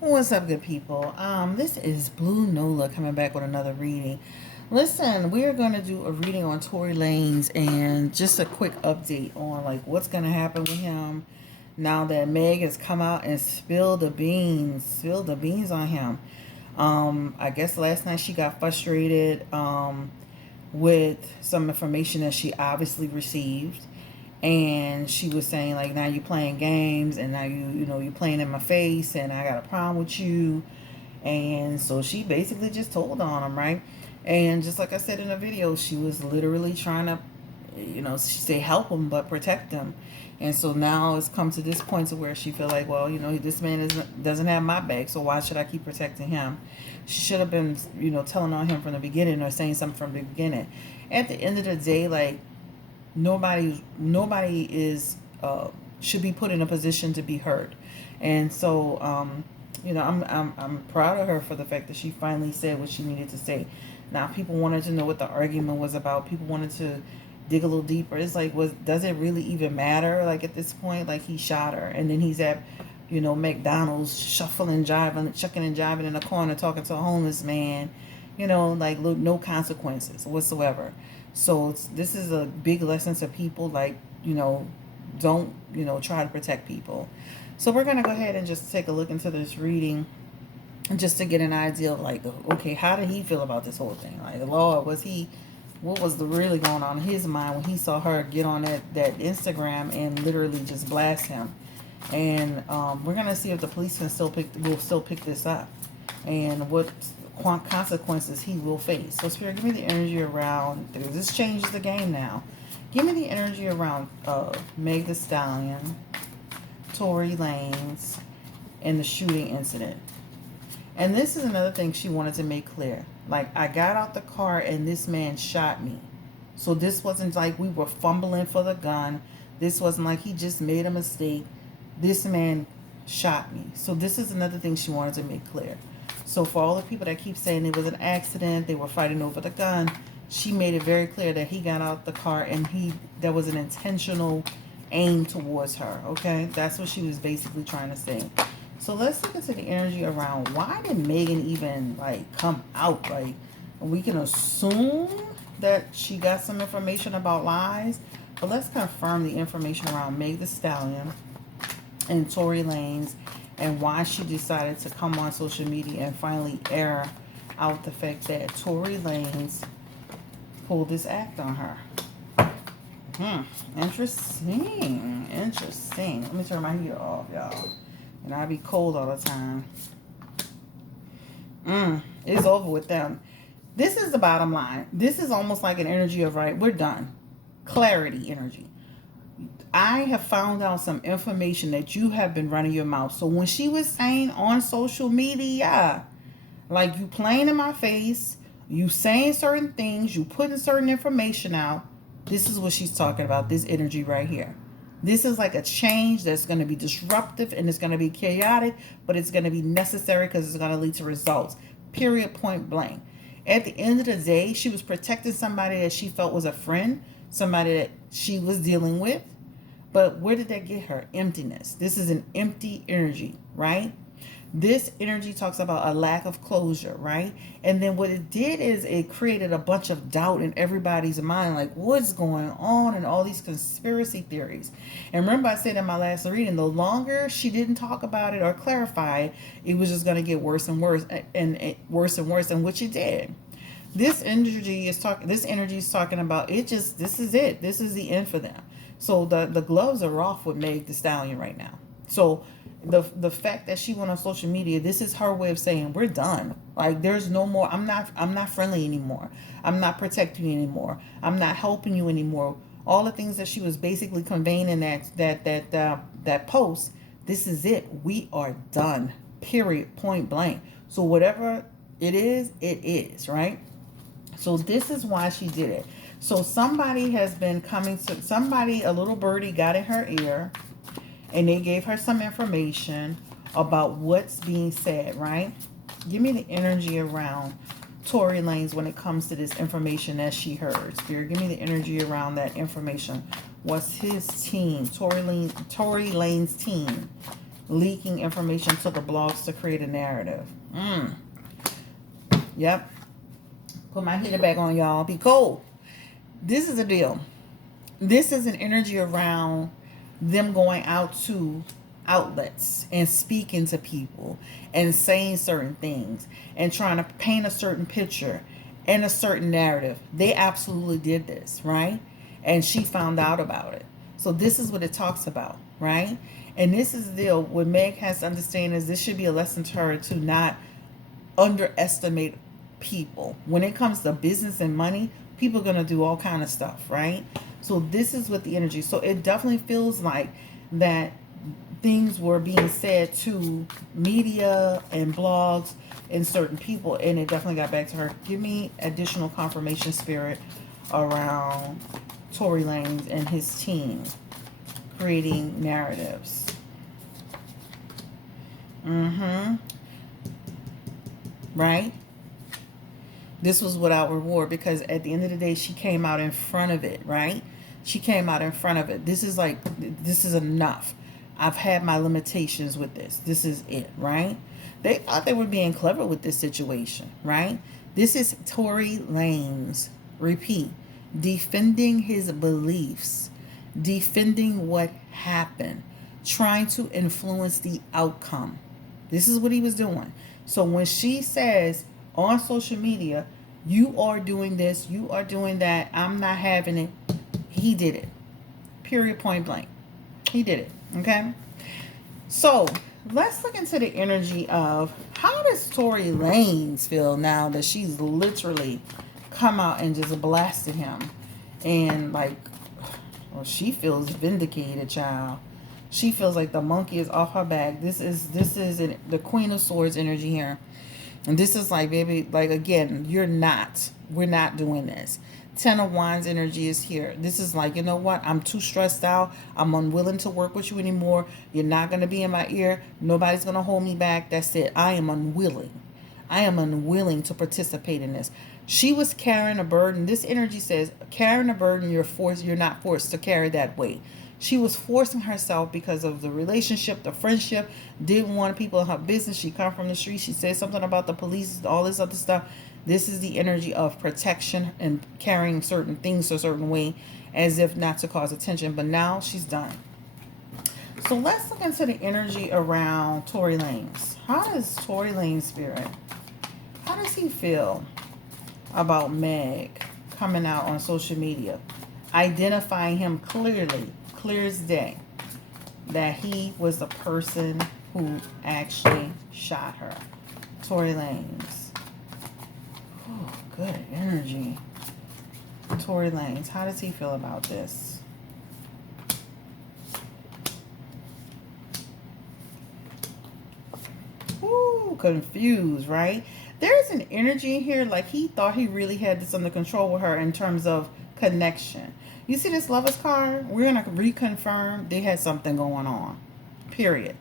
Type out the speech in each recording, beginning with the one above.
What's up, good people? This is Blue Nola coming back with another reading. Listen, we are going to do a reading on Tory Lanez and just a quick update on like what's going to happen with him now that Meg has come out and spilled the beans on him. I guess last night she got frustrated with some information that she obviously received, and she was saying like, now you playing games, and now you playing in my face, and I got a problem with you. And so she basically just told on him, right? And just like I said in the video, she was literally trying to, she said help him but protect him. And so now it's come to this point to where she feel like, well, this man doesn't have my back, so why should I keep protecting him? She should have been, telling on him from the beginning, or saying something from the beginning. At the end of the day, like, nobody is should be put in a position to be hurt. And so I'm proud of her for the fact that she finally said what she needed to say. Now people wanted to know what the argument was about. People wanted to dig a little deeper. It's like, does it really even matter? Like at this point, like he shot her, and then he's at McDonald's shuffling, jiving, chucking and jiving in the corner, talking to a homeless man. Like no consequences whatsoever. So this is a big lesson to people, like, don't, try to protect people. So we're going to go ahead and just take a look into this reading just to get an idea of like, okay, how did he feel about this whole thing? Like, Lord, what was really going on in his mind when he saw her get on that Instagram and literally just blast him? And we're going to see if the police will still pick this up, and what consequences he will face. So Spirit, give me the energy around, this changes the game now. Give me the energy around Meg the Stallion, Tory Lanez, and the shooting incident. And this is another thing she wanted to make clear. Like, I got out the car and this man shot me. So this wasn't like we were fumbling for the gun. This wasn't like he just made a mistake. This man shot me. So this is another thing she wanted to make clear. So for all the people that keep saying it was an accident, they were fighting over the gun, she made it very clear that he got out the car and there was an intentional aim towards her. Okay, that's what she was basically trying to say. So let's look into the energy around, why did Megan even like come out? Like, we can assume that she got some information about lies, but let's confirm the information around Meg the Stallion and Tory Lanez, and why she decided to come on social media and finally air out the fact that Tory Lanez pulled this act on her. Interesting. Let me turn my heater off, y'all. And I be cold all the time. It's over with them. This is the bottom line. This is almost like an energy of, right, we're done. Clarity energy. I have found out some information that you have been running your mouth. So when she was saying on social media, like, you playing in my face, you saying certain things, you putting certain information out, this is what she's talking about, this energy right here. This is like a change that's going to be disruptive, and it's going to be chaotic, but it's going to be necessary because it's going to lead to results. Period, point blank. At the end of the day, she was protecting somebody that she felt was a friend, somebody that she was dealing with. But where did that get her? Emptiness. This is an empty energy, right? This energy talks about a lack of closure, right? And then what it did is it created a bunch of doubt in everybody's mind, like, what's going on, and all these conspiracy theories. And remember I said in my last reading, the longer she didn't talk about it or clarify it, it was just going to get worse and worse, and worse and worse, and which it did. This energy is talking about it. Just, this is it. This is the end for them. So the gloves are off with Meg the Stallion right now. So the fact that she went on social media, this is her way of saying we're done. Like, there's no more. I'm not friendly anymore. I'm not protecting you anymore. I'm not helping you anymore. All the things that she was basically conveying in that post. This is it. We are done. Period. Point blank. So whatever it is, right? So this is why she did it. So somebody has been a little birdie got in her ear, and they gave her some information about what's being said, right? Give me the energy around Tory Lanez when it comes to this information that she heard. Spirit, give me the energy around that information. What's his team? Tory Lanez team. leaking information to the blogs to create a narrative. Yep. Put my heater back on, y'all. Be cold. This is the deal. This is an energy around them going out to outlets and speaking to people and saying certain things and trying to paint a certain picture and a certain narrative. They absolutely did this, right? And she found out about it. So this is what it talks about, right? And this is the deal. What Meg has to understand is this should be a lesson to her to not underestimate people. When it comes to business and money, people are going to do all kind of stuff, right? So this is what the energy. So it definitely feels like that things were being said to media and blogs and certain people, and it definitely got back to her. Give me additional confirmation, spirit, around Tory Lanez and his team creating narratives. Right? This was without reward, because at the end of the day, she came out in front of it, right? She came out in front of it. This is like, this is enough. I've had my limitations with this. This is it, right? They thought they were being clever with this situation, right? This is Tory Lanez, repeat, defending his beliefs, defending what happened, trying to influence the outcome. This is what he was doing. So when she says on social media, you are doing this, you are doing that, I'm not having it, he did it. Period, point blank. He did it. Okay? So let's look into the energy of how does Tory Lanez feel now that she's literally come out and just blasted him. And like, well, she feels vindicated, child. She feels like the monkey is off her back. This is the Queen of Swords energy here. And this is like, baby, like, again, we're not doing this. Ten of Wands energy is here. This is like, you know what? I'm too stressed out. I'm unwilling to work with you anymore. You're not going to be in my ear. Nobody's going to hold me back. That's it. I am unwilling. I am unwilling to participate in this. She was carrying a burden. This energy says, carrying a burden, you're not forced to carry that weight. She was forcing herself because of the relationship, the friendship, didn't want people in her business. She come from the street. She said something about the police, all this other stuff. This is the energy of protection and carrying certain things a certain way as if not to cause attention. But now she's done. So let's look into the energy around Tory Lanez. How does Tory Lanez spirit, how does he feel about Meg coming out on social media, identifying him clearly, clear as day, that he was the person who actually shot her? Tory Lanez. Oh, good energy. Tory Lanez, how does he feel about this? Ooh, confused, right? There's an energy here like he thought he really had this under control with her in terms of connection. You see this Lovers card? We're going to reconfirm they had something going on. Period.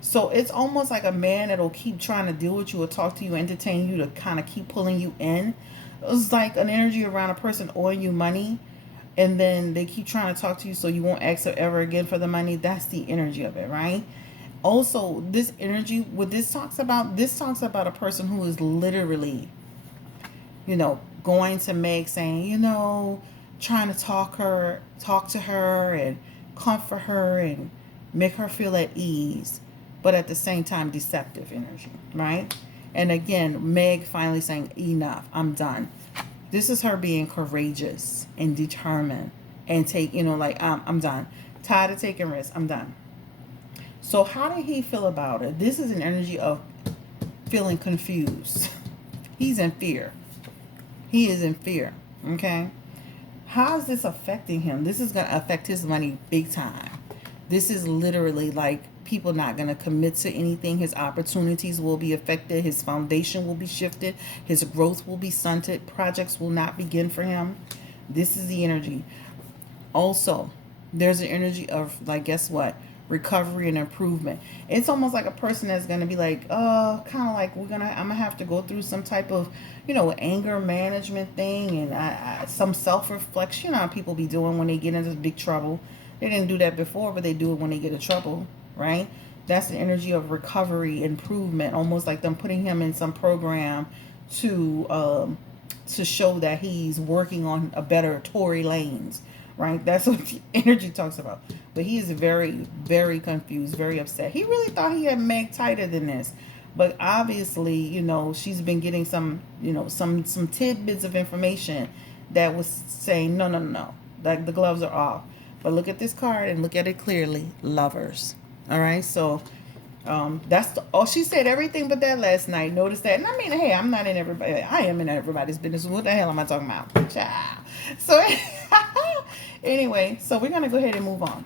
So it's almost like a man that'll keep trying to deal with you or talk to you, entertain you, to kind of keep pulling you in. It's like an energy around a person owing you money, and then they keep trying to talk to you so you won't ask her ever again for the money. That's the energy of it, right? Also, this energy, what this talks about a person who is literally, going to Meg saying, trying to talk to her and comfort her and make her feel at ease, but at the same time deceptive energy, right? And again, Meg finally saying, enough, I'm done. This is her being courageous and determined and I'm done. Tired of taking risks, I'm done. So how did he feel about it? This is an energy of feeling confused. He's in fear. He is in fear, okay? How is this affecting him? This is going to affect his money big time. This is literally like people not going to commit to anything. His opportunities will be affected. His foundation will be shifted. His growth will be stunted. Projects will not begin for him. This is the energy. Also, there's an energy of, like, guess what? Recovery and improvement. It's almost like a person that's going to be like, kind of like I'm going to have to go through some type of, anger management thing and some self-reflection. How people be doing when they get into big trouble. They didn't do that before, but they do it when they get in trouble, right? That's the energy of recovery, improvement, almost like them putting him in some program to show that he's working on a better Tory Lanez, right? That's what the energy talks about. But he is very, very confused, very upset. He really thought he had Meg tighter than this. But obviously, she's been getting some, some tidbits of information that was saying, no, no, no, no. Like the gloves are off. But look at this card and look at it clearly. Lovers. All right. So that's she said everything but that last night. Notice that. And I mean, hey, I'm not in everybody. I am in everybody's business. What the hell am I talking about? Child. So anyway, so we're going to go ahead and move on.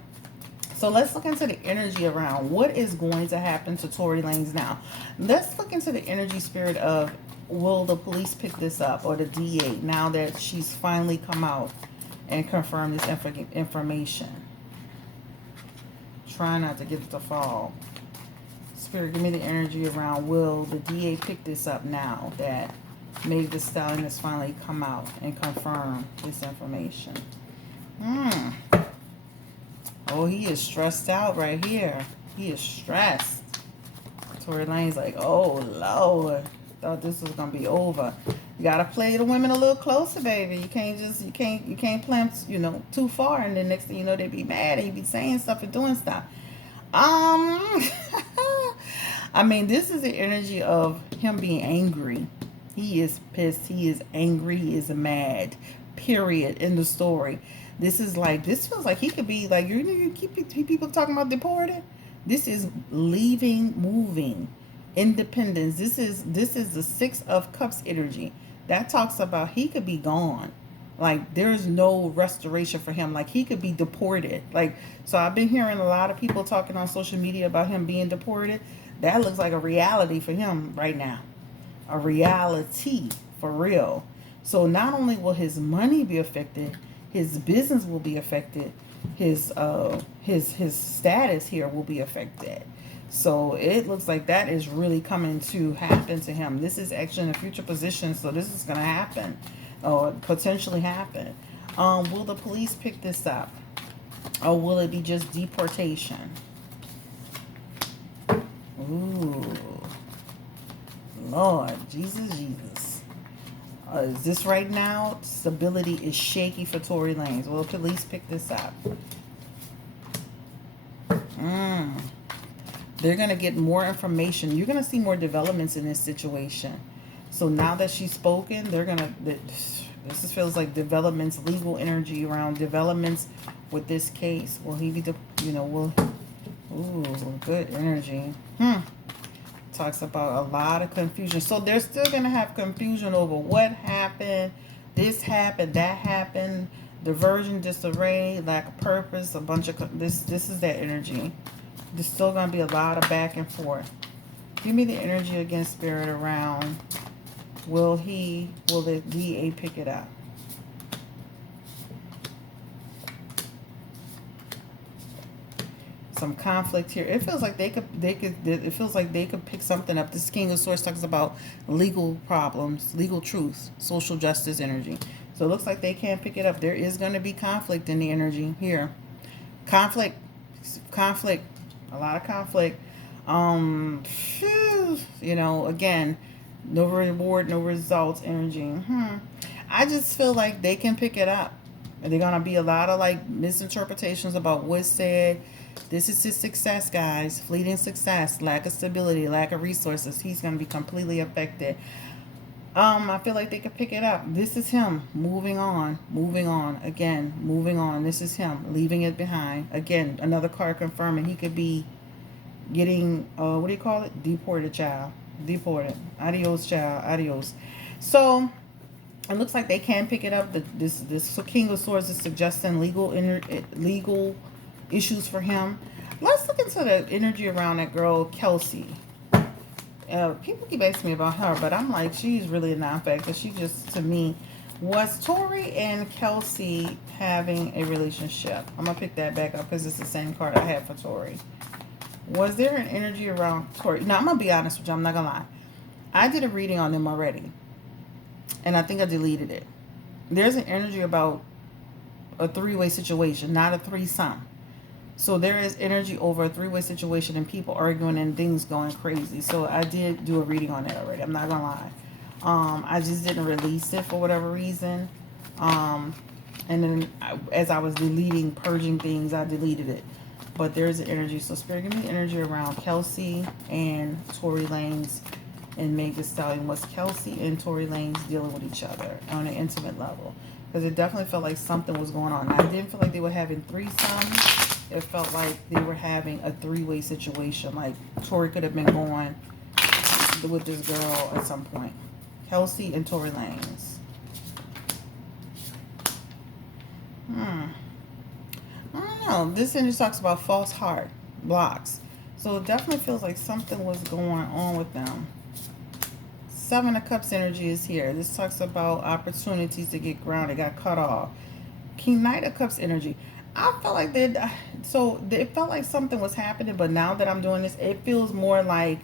So let's look into the energy around what is going to happen to Tory Lanez now. Let's look into the energy spirit of, will the police pick this up, or the DA, now that she's finally come out and confirmed this information. Try not to get it to fall. Spirit, give me the energy around, will the DA pick this up now that Meg Thee Stallion has finally come out and confirmed this information. Oh, he is stressed out right here. He is stressed. Tory Lanez like, oh, Lord. Thought this was going to be over. You got to play the women a little closer, baby. You can't just, you can't play them, too far. And then next thing you know, they be mad and you be saying stuff and doing stuff. I mean, this is the energy of him being angry. He is pissed. He is angry. He is mad. Period. In the story. This is like, this feels like he could be like, you keep people talking about deported. This is leaving, moving, independence. This is the Six of Cups energy. That talks about he could be gone. Like, there's no restoration for him. Like, he could be deported. Like, so I've been hearing a lot of people talking on social media about him being deported. That looks like a reality for him right now. A reality for real. So not only will his money be affected, his business will be affected. His status here will be affected. So it looks like that is really coming to happen to him. This is actually in a future position, so this is going to happen, or potentially happen. Will the police pick this up, or will it be just deportation? Ooh, Lord, Jesus. Is this right now? Stability is shaky for Tory Lanez. Will the police pick this up? They're going to get more information. You're going to see more developments in this situation. So now that she's spoken, they're going to... This feels like developments, legal energy around developments with this case. Will he be, ooh, good energy. Talks about a lot of confusion. So they're still going to have confusion over what happened. This happened, that happened. Diversion, disarray, lack of purpose, a bunch of... This is that energy. There's still going to be a lot of back and forth. Give me the energy against Spirit around. Will the DA pick it up? Some conflict here. It feels like it feels like they could pick something up. This King of Swords talks about legal problems, legal truths, social justice energy. So it looks like they can't pick it up. There is going to be conflict in the energy here. Conflict, a lot of conflict. Again, no reward, no results energy. I just feel like they can pick it up. And they're going to be a lot of like misinterpretations about what's said. This is his success, guys. Fleeting success, lack of stability, lack of resources. He's going to be completely affected. I feel like they could pick it up. This is him moving on, again, moving on. This is him leaving it behind. Again, another card confirming he could be getting, what do you call it? Deported, child. Deported. Adios, child. Adios. So it looks like they can pick it up. This King of Swords is suggesting legal issues for him. Let's look into the energy around that girl, Kelsey. People keep asking me about her, but I'm like, she's really a non-factor. She just, to me, was Tory and Kelsey having a relationship? I'm going to pick that back up because it's the same card I had for Tory. Was there an energy around Tory? Now, I'm going to be honest with you. I'm not going to lie. I did a reading on them already, and I think I deleted it. There's an energy about a three-way situation, not a threesome. So there is energy over a three-way situation and people arguing and things going crazy. So I did do a reading on that already. I'm not gonna lie. I just didn't release it for whatever reason. And then as I was deleting, purging things, I deleted it. But there's an energy. So Spirit, give me energy around Kelsey and Tory Lanez and Meg Thee Stallion. Was Kelsey and Tory Lanez dealing with each other on an intimate level? Because it definitely felt like something was going on. I didn't feel like they were having threesomes. It felt like they were having a three-way situation. Like Tory could have been going with this girl at some point. Kelsey and Tory Lanez. I don't know. This energy talks about false heart blocks. So it definitely feels like something was going on with them. Seven of Cups energy is here. This talks about opportunities to get grounded, got cut off. King Knight of Cups energy. I felt like it felt like something was happening, but now that I'm doing this, it feels more like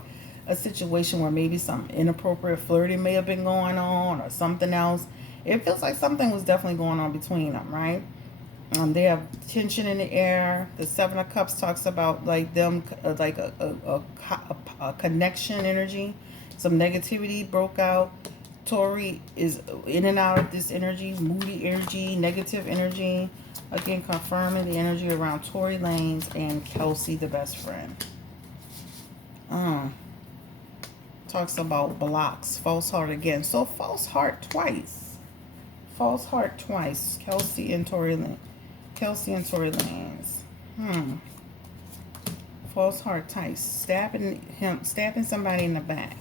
a situation where maybe some inappropriate flirting may have been going on or something else. It feels like something was definitely going on between them, right? They have tension in the air. The Seven of Cups talks about like them, like a connection energy. Some negativity broke out. Tory is in and out of this energy, moody energy, negative energy. Again, confirming the energy around Tory Lanez and Kelsey, the best friend. Talks about blocks, false heart again. So false heart twice. False heart twice. Kelsey and Tory Lanez. Kelsey and Tory Lanez. False heart twice. Stabbing somebody in the back.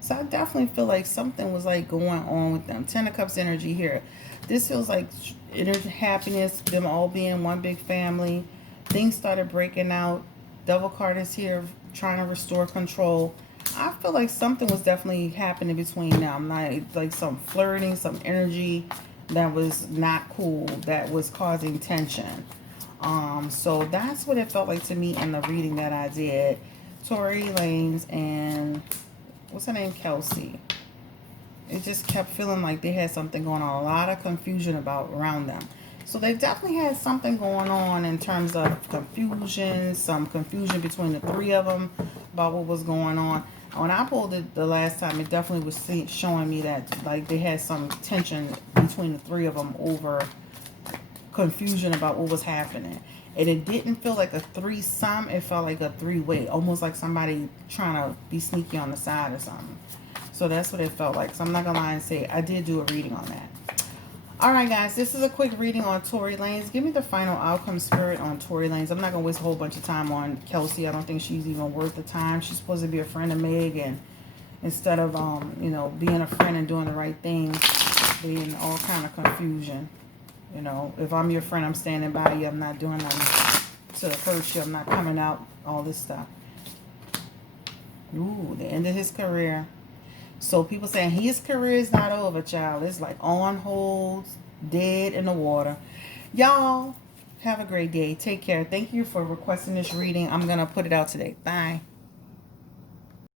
So I definitely feel like something was like going on with them. Ten of Cups energy here. This feels like energy, happiness, them all being one big family. Things started breaking out. Devil card is here trying to restore control. I feel like something was definitely happening between them. Like some flirting, some energy that was not cool, that was causing tension. So that's what it felt like to me in the reading that I did. Tory Lanez and what's her name? Kelsey. It just kept feeling like they had something going on. A lot of confusion around them. So they definitely had something going on in terms of confusion, some confusion between the three of them about what was going on. When I pulled it the last time, it definitely was showing me that like they had some tension between the three of them over confusion about what was happening. And it didn't feel like a threesome. It felt like a three-way, almost like somebody trying to be sneaky on the side or something. So that's what it felt like. So I'm not going to lie and say I did do a reading on that. All right, guys, this is a quick reading on Tory Lanez. Give me the final outcome, Spirit, on Tory Lanez. I'm not going to waste a whole bunch of time on Kelsey. I don't think she's even worth the time. She's supposed to be a friend of Meg, and instead of, you know, being a friend and doing the right thing, being all kind of confusion. You know, if I'm your friend, I'm standing by you. I'm not doing nothing to hurt you. I'm not coming out, all this stuff. Ooh, the end of his career. So people saying his career is not over, child. It's like on hold, dead in the water. Y'all, have a great day. Take care. Thank you for requesting this reading. I'm going to put it out today. Bye.